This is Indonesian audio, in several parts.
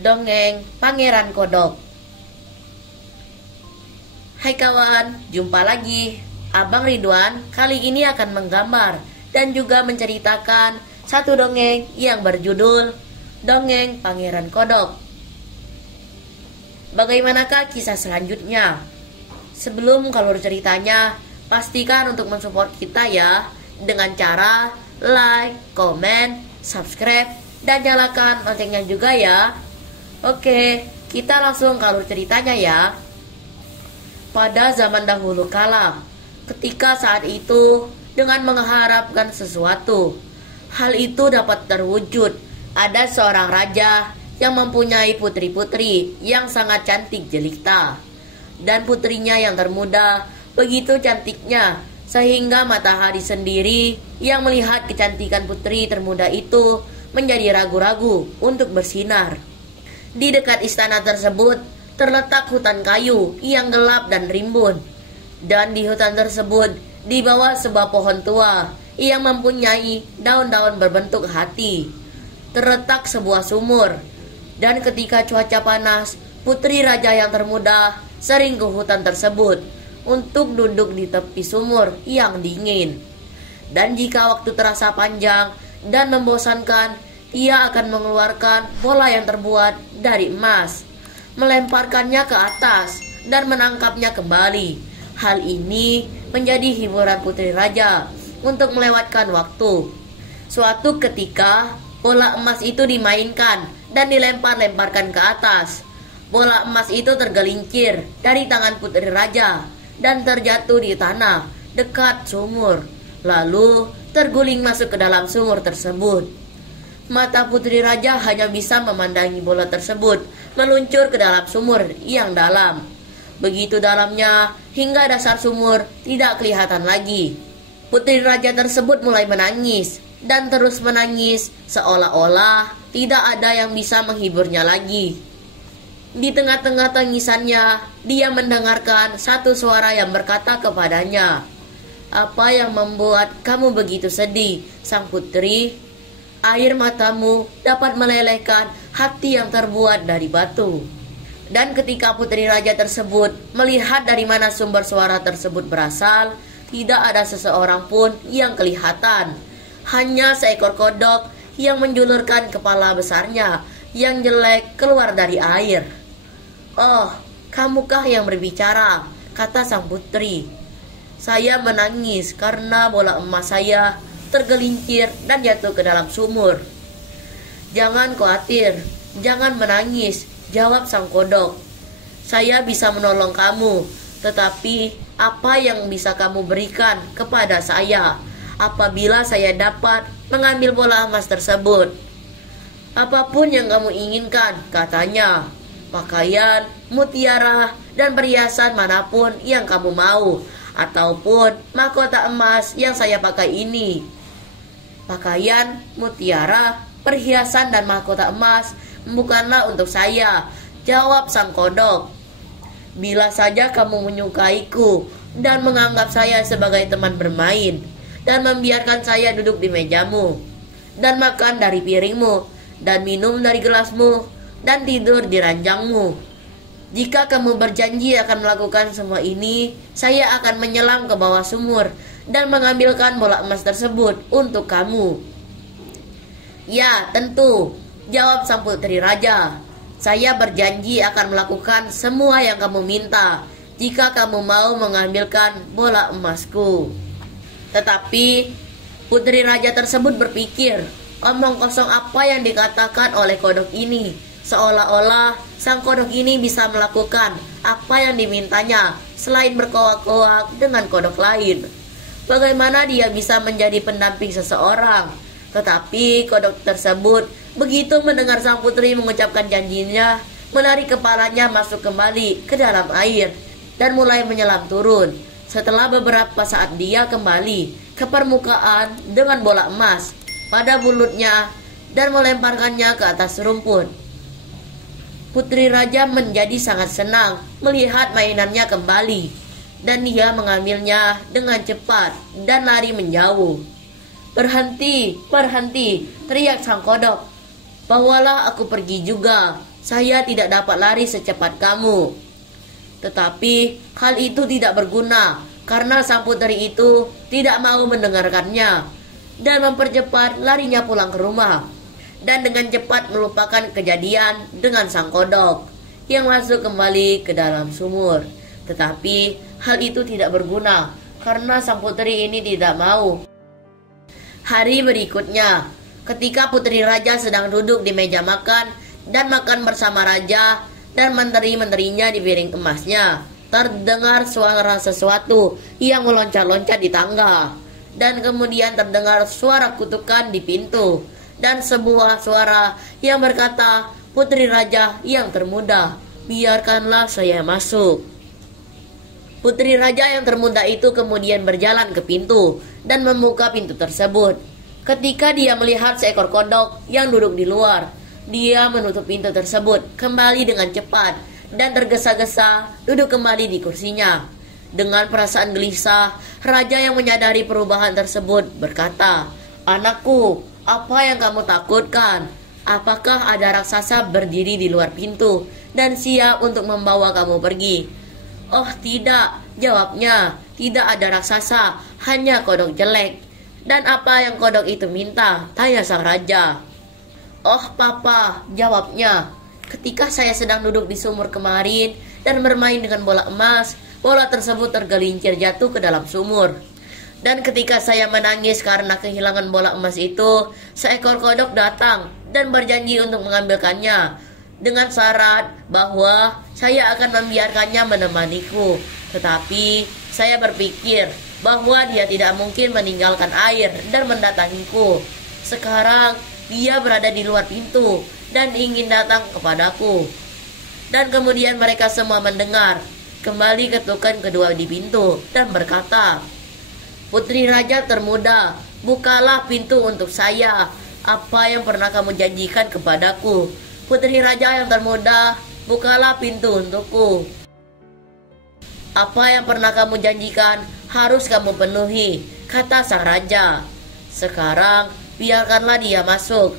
Dongeng Pangeran Kodok. Hai kawan, jumpa lagi. Abang Ridwan kali ini akan menggambar dan juga menceritakan satu dongeng yang berjudul Dongeng Pangeran Kodok. Bagaimanakah kisah selanjutnya? Sebelum kalur ceritanya, pastikan untuk mensupport kita ya, dengan cara like, komen, subscribe, dan nyalakan loncengnya juga ya. Oke, kita langsung kalur ceritanya ya. Pada zaman dahulu kala, ketika saat itu dengan mengharapkan sesuatu, hal itu dapat terwujud. Ada seorang raja yang mempunyai putri-putri yang sangat cantik jelita. Dan putrinya yang termuda begitu cantiknya, sehingga matahari sendiri yang melihat kecantikan putri termuda itu menjadi ragu-ragu untuk bersinar. Di dekat istana tersebut terletak hutan kayu yang gelap dan rimbun. Dan di hutan tersebut di bawah sebuah pohon tua yang mempunyai daun-daun berbentuk hati terletak sebuah sumur. Dan ketika cuaca panas, putri raja yang termuda sering ke hutan tersebut untuk duduk di tepi sumur yang dingin. Dan jika waktu terasa panjang dan membosankan, ia akan mengeluarkan bola yang terbuat dari emas, melemparkannya ke atas dan menangkapnya kembali. Hal ini menjadi hiburan putri raja untuk melewatkan waktu. Suatu ketika, bola emas itu dimainkan dan dilempar-lemparkan ke atas. Bola emas itu tergelincir dari tangan putri raja dan terjatuh di tanah dekat sumur, lalu terguling masuk ke dalam sumur tersebut. Mata putri raja hanya bisa memandangi bola tersebut meluncur ke dalam sumur yang dalam. Begitu dalamnya hingga dasar sumur tidak kelihatan lagi. Putri raja tersebut mulai menangis dan terus menangis seolah-olah tidak ada yang bisa menghiburnya lagi. Di tengah-tengah tangisannya, dia mendengarkan satu suara yang berkata kepadanya, "Apa yang membuat kamu begitu sedih, sang putri? Air matamu dapat melelehkan hati yang terbuat dari batu." Dan ketika putri raja tersebut melihat dari mana sumber suara tersebut berasal, tidak ada seseorang pun yang kelihatan. Hanya seekor kodok yang menjulurkan kepala besarnya yang jelek keluar dari air. "Oh, kamukah yang berbicara?" kata sang putri. "Saya menangis karena bola emas saya tergelincir dan jatuh ke dalam sumur." "Jangan khawatir, jangan menangis," jawab sang kodok. "Saya bisa menolong kamu, tetapi apa yang bisa kamu berikan kepada saya apabila saya dapat mengambil bola emas tersebut?" "Apapun yang kamu inginkan," katanya. "Pakaian, mutiara, dan perhiasan manapun yang kamu mau, ataupun mahkota emas yang saya pakai ini." "Pakaian, mutiara, perhiasan, dan mahkota emas bukanlah untuk saya," jawab sang kodok. "Bila saja kamu menyukaiku dan menganggap saya sebagai teman bermain, dan membiarkan saya duduk di mejamu, dan makan dari piringmu, dan minum dari gelasmu, dan tidur di ranjangmu. Jika kamu berjanji akan melakukan semua ini, saya akan menyelam ke bawah sumur dan mengambilkan bola emas tersebut untuk kamu." "Ya, tentu," jawab sang putri raja. "Saya berjanji akan melakukan semua yang kamu minta jika kamu mau mengambilkan bola emasku." Tetapi putri raja tersebut berpikir, omong kosong apa yang dikatakan oleh kodok ini? Seolah-olah sang kodok ini bisa melakukan apa yang dimintanya selain berkoak-koak dengan kodok lain. Bagaimana dia bisa menjadi pendamping seseorang? Tetapi kodok tersebut begitu mendengar sang putri mengucapkan janjinya, menarik kepalanya masuk kembali ke dalam air dan mulai menyelam turun. Setelah beberapa saat dia kembali ke permukaan dengan bola emas pada mulutnya dan melemparkannya ke atas rumput. Putri raja menjadi sangat senang melihat mainannya kembali, dan dia mengambilnya dengan cepat dan lari menjauh. "Berhenti, berhenti!" teriak sang kodok. "Bawalah aku pergi juga. saya tidak dapat lari secepat kamu. Tetapi hal itu tidak berguna karena sang putri itu tidak mau mendengarkannya dan mempercepat larinya pulang ke rumah, dan dengan cepat melupakan kejadian dengan sang kodok yang masuk kembali ke dalam sumur. Tetapi hal itu tidak berguna karena sang putri ini tidak mau. Hari berikutnya, ketika putri raja sedang duduk di meja makan dan makan bersama raja dan menteri-menterinya di piring emasnya, terdengar suara sesuatu yang meloncat-loncat di tangga. Dan kemudian terdengar suara kutukan di pintu dan sebuah suara yang berkata, "Putri raja yang termuda, biarkanlah saya masuk." Putri raja yang termuda itu kemudian berjalan ke pintu dan membuka pintu tersebut. Ketika dia melihat seekor kodok yang duduk di luar, dia menutup pintu tersebut kembali dengan cepat dan tergesa-gesa duduk kembali di kursinya. Dengan perasaan gelisah, raja yang menyadari perubahan tersebut berkata, "Anakku, apa yang kamu takutkan? Apakah ada raksasa berdiri di luar pintu dan siap untuk membawa kamu pergi?" "Oh tidak," jawabnya, "tidak ada raksasa, hanya kodok jelek." "Dan apa yang kodok itu minta?" tanya sang raja. "Oh papa," jawabnya, "ketika saya sedang duduk di sumur kemarin dan bermain dengan bola emas, bola tersebut tergelincir jatuh ke dalam sumur. Dan ketika saya menangis karena kehilangan bola emas itu, seekor kodok datang dan berjanji untuk mengambilkannya dengan syarat bahwa saya akan membiarkannya menemaniku. Tetapi saya berpikir bahwa dia tidak mungkin meninggalkan air dan mendatangiku. Sekarang dia berada di luar pintu dan ingin datang kepadaku." Dan kemudian mereka semua mendengar kembali ketukan kedua di pintu dan berkata, "Putri raja termuda, bukalah pintu untuk saya. Apa yang pernah kamu janjikan kepadaku? Putri raja yang termuda, bukalah pintu untukku. Apa yang pernah kamu janjikan harus kamu penuhi," kata sang raja. "Sekarang biarkanlah dia masuk."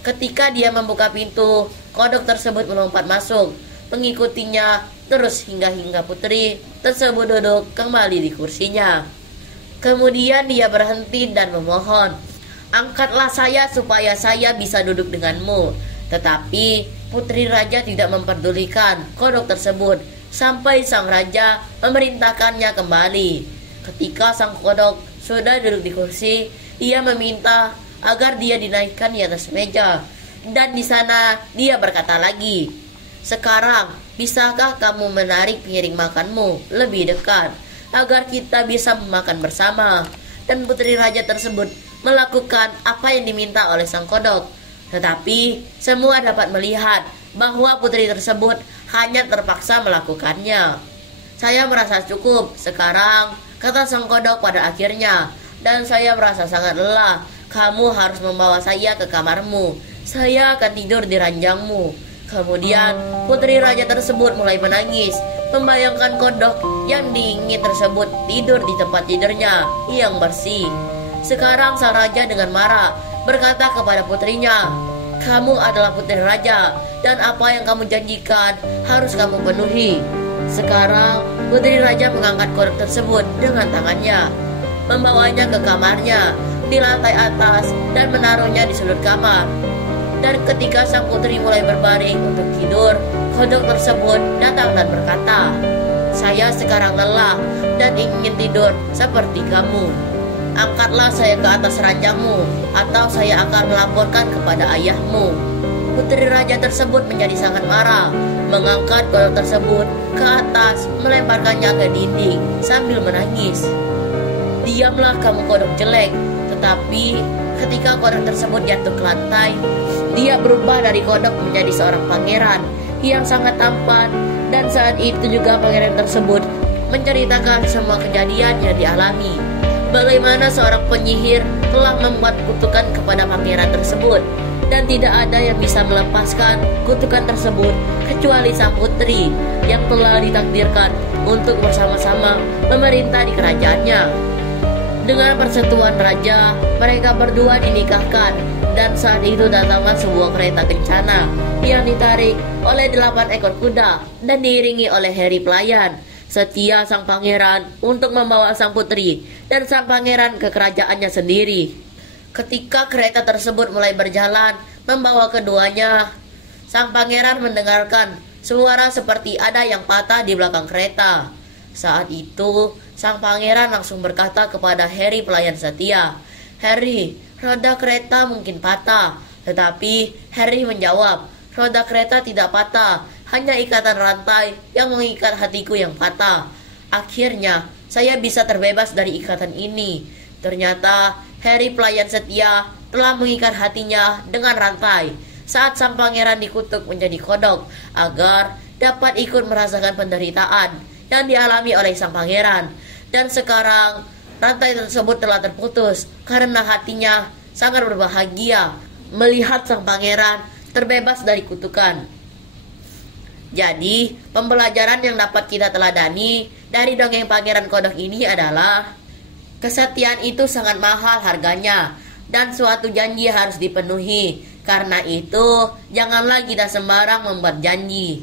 Ketika dia membuka pintu, kodok tersebut melompat masuk, mengikutinya terus hingga putri tersebut duduk kembali di kursinya. Kemudian dia berhenti dan memohon, "Angkatlah saya supaya saya bisa duduk denganmu." Tetapi putri raja tidak memperdulikan kodok tersebut sampai sang raja memerintahkannya kembali. Ketika sang kodok sudah duduk di kursi, ia meminta agar dia dinaikkan di atas meja. Dan di sana dia berkata lagi, "Sekarang bisakah kamu menarik piring makanmu lebih dekat agar kita bisa memakan bersama?" Dan putri raja tersebut melakukan apa yang diminta oleh sang kodok. Tetapi semua dapat melihat bahwa putri tersebut hanya terpaksa melakukannya. "Saya merasa cukup sekarang," kata sang kodok pada akhirnya, "dan saya merasa sangat lelah. Kamu harus membawa saya ke kamarmu. Saya akan tidur di ranjangmu." Kemudian putri raja tersebut mulai menangis, membayangkan kodok yang diingin tersebut tidur di tempat tidurnya yang bersih. Sekarang sang raja dengan marah berkata kepada putrinya, "Kamu adalah putri raja, dan apa yang kamu janjikan harus kamu penuhi." Sekarang putri raja mengangkat kodok tersebut dengan tangannya, membawanya ke kamarnya di lantai atas dan menaruhnya di sudut kamar. Dan ketika sang putri mulai berbaring untuk tidur, kodok tersebut datang dan berkata, "Saya sekarang lelah dan ingin tidur seperti kamu. Angkatlah saya ke atas ranjangmu, atau saya akan melaporkan kepada ayahmu." Putri raja tersebut menjadi sangat marah, mengangkat kodok tersebut ke atas, melemparkannya ke dinding sambil menangis. "Diamlah kamu kodok jelek." Tetapi ketika kodok tersebut jatuh ke lantai, dia berubah dari kodok menjadi seorang pangeran yang sangat tampan. Dan saat itu juga pangeran tersebut menceritakan semua kejadian yang dialami, bagaimana seorang penyihir telah membuat kutukan kepada pangeran tersebut, dan tidak ada yang bisa melepaskan kutukan tersebut kecuali sang putri yang telah ditakdirkan untuk bersama-sama memerintah di kerajaannya. Dengan persetujuan raja, mereka berdua dinikahkan, dan saat itu datanglah sebuah kereta kencana yang ditarik oleh 8 ekor kuda dan diiringi oleh Harry pelayan setia sang pangeran untuk membawa sang putri dan sang pangeran ke kerajaannya sendiri. Ketika kereta tersebut mulai berjalan membawa keduanya, sang pangeran mendengarkan suara seperti ada yang patah di belakang kereta. Saat itu, sang pangeran langsung berkata kepada Harry pelayan setia, "Harry, roda kereta mungkin patah." Tetapi Harry menjawab, "Roda kereta tidak patah, hanya ikatan rantai yang mengikat hatiku yang patah. Akhirnya, saya bisa terbebas dari ikatan ini." Ternyata, Harry pelayan setia telah mengikat hatinya dengan rantai saat sang pangeran dikutuk menjadi kodok agar dapat ikut merasakan penderitaan yang dialami oleh sang pangeran. Dan sekarang rantai tersebut telah terputus karena hatinya sangat berbahagia melihat sang pangeran terbebas dari kutukan. Jadi, pembelajaran yang dapat kita teladani dari dongeng Pangeran Kodok ini adalah kesetiaan itu sangat mahal harganya dan suatu janji harus dipenuhi. Karena itu, janganlah kita sembarang membuat janji.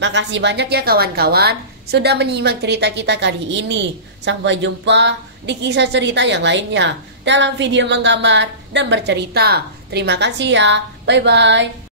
Makasih banyak ya kawan-kawan sudah menyimak cerita kita kali ini. Sampai jumpa di kisah cerita yang lainnya dalam video menggambar dan bercerita. Terima kasih ya. Bye-bye.